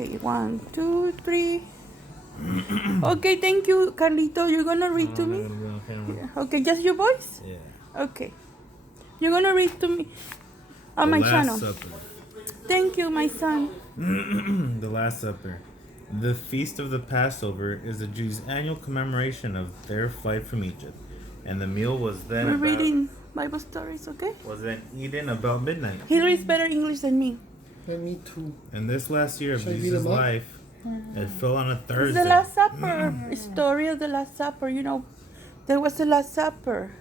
Okay, 1, 2, 3. Okay, thank you, Carlito. You're gonna read to me? Okay, just your voice? Yeah. Okay. You're gonna read to me on my channel. Supper. Thank you, my son. The Last Supper. The Feast of the Passover is the Jews' annual commemoration of their flight from Egypt, and the meal was then We're reading Bible stories, okay? eaten about midnight. He reads better English than me. Yeah, me too. And this last year of Should I read Jesus' them up? life, it fell on a It's Thursday. the Last Supper. Story of the Last Supper. You know, there was the Last Supper.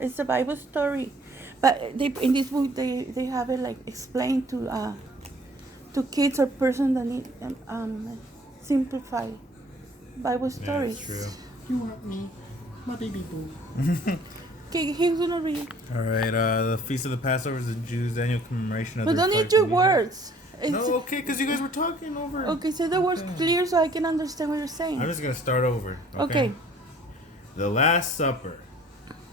It's a Bible story. But they, in this book, they have it like explained to kids or person that need simplify Bible stories. Yeah, that's You want me, my baby boo. true. Okay, he's gonna read. All right, the Feast of the Passover is the Jews' annual commemoration of But their don't flight need your from Egypt. words. No, okay, because you guys were talking over. Okay, say the words clear so I can understand what you're saying. I'm just going to start over. Okay. The Last Supper.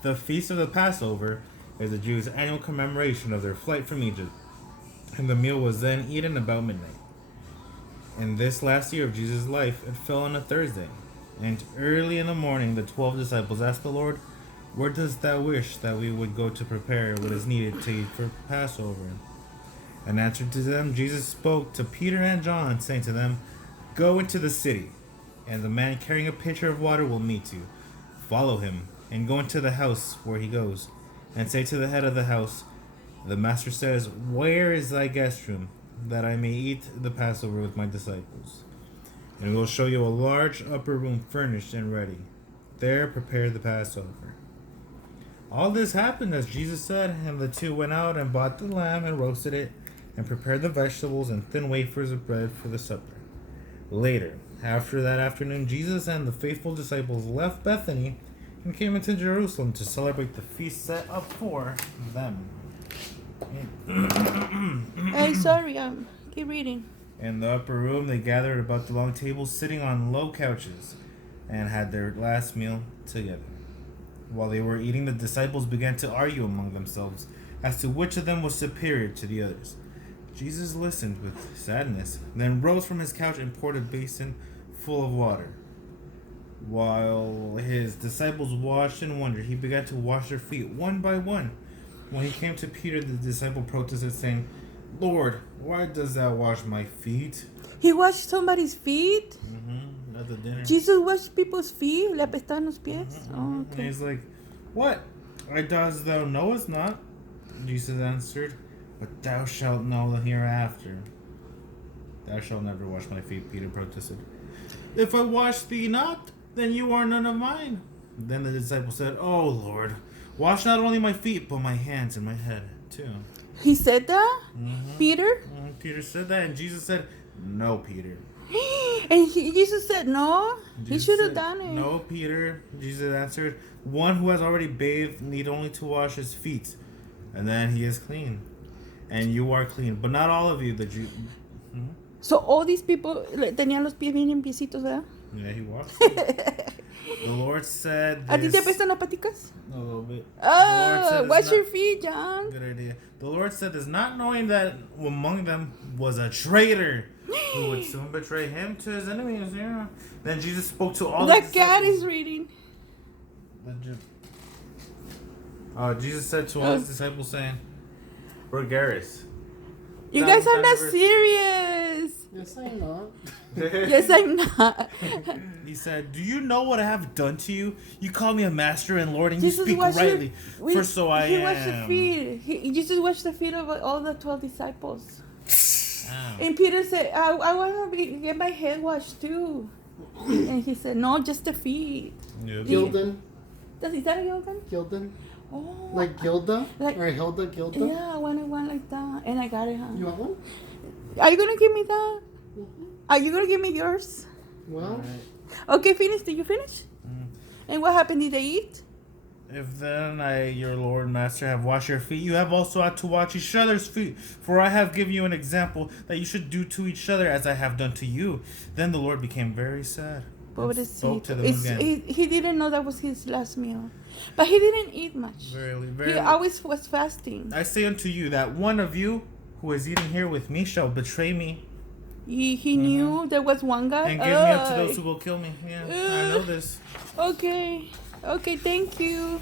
The Feast of the Passover is the Jews' annual commemoration of their flight from Egypt, and the meal was then eaten about midnight. In this last year of Jesus' life, it fell on a Thursday, and early in the morning the 12 disciples asked the Lord, "Where dost thou wish that we would go to prepare what is needed to eat for Passover?" In answer to them, Jesus spoke to Peter and John, saying to them, "Go into the city, and the man carrying a pitcher of water will meet you. Follow him, and go into the house where he goes, and say to the head of the house, 'The master says, where is thy guest room, that I may eat the Passover with my disciples? And we will show you a large upper room furnished and ready. There prepare the Passover.' All this happened as Jesus said, and the two went out and bought the lamb and roasted it, and prepared the vegetables and thin wafers of bread for the supper. Later, after that afternoon, Jesus and the faithful disciples left Bethany and came into Jerusalem to celebrate the feast set up for them. Hey, sorry, keep reading. In the upper room, they gathered about the long tables, sitting on low couches, and had their last meal together. While they were eating, the disciples began to argue among themselves as to which of them was superior to the others. Jesus listened with sadness, then rose from his couch and poured a basin full of water. While his disciples watched in wonder, he began to wash their feet one by one. When he came to Peter, the disciple protested, saying, "Lord, why dost thou wash my feet?" He washed somebody's feet? At the dinner. Jesus washed people's feet? Le apestaban los pies? Oh, And okay. he's like, "What? I does thou knowest not?" Jesus answered, "But thou shalt know hereafter." "Thou shalt never wash my feet," Peter protested. "If I wash thee not, then you are none of mine." Then the disciple said, "Oh Lord, wash not only my feet, but my hands and my head too." He said that? Peter? And Peter said that, and Jesus said, "No, Peter." And Jesus said no? He Jesus should have said, done it. "No, Peter," Jesus answered, "one who has already bathed need only to wash his feet, and then he is clean. And you are clean, but not all of you." The Jew. So all these people tenían los pies bien limpiecitos, ¿verdad? Yeah, he washed. The Lord said ¿A ti te this. apestan las paticas? A little bit. Oh, wash not- your feet, John. Good idea. The Lord said this, not knowing that among them was a traitor who would soon betray him to his enemies. Yeah. Then Jesus spoke to all The the cat disciples. is reading. Jesus said to all his disciples, saying, "Regaris." You That guys was are not never- serious. Yes, I'm not. Yes, I'm not. He said, "Do you know what I have done to you? You call me a master and Lord, and Jesus you speak washed rightly, your- for so I he am." washed the feet. Jesus washed the feet of all the 12 disciples. Ow. And Peter said, I want to get my head washed too. And he said, no, just the feet. Yep. Gildan. Is that a Gildan? Gildan. Oh. Like Gilda? Like- or Hilda Gilda? Yeah, I wanted one like that. And I got it, huh? You want one? Are you going to give me that? Mm-hmm. Are you going to give me yours? Well, Okay, finish. Did you finish? And what happened? Did they eat? If then I, your Lord and Master, have washed your feet, you have also ought to wash each other's feet. For I have given you an example that you should do to each other as I have done to you. Then the Lord became very sad and spoke to them again. He didn't know that was his last meal. But he didn't eat much. Verily, He verily, always was fasting. I say unto you that one of you who is eating here with me shall betray me. He knew there was one God. And gives me up to those who will kill me. Yeah, I know this. Okay. Okay, thank you.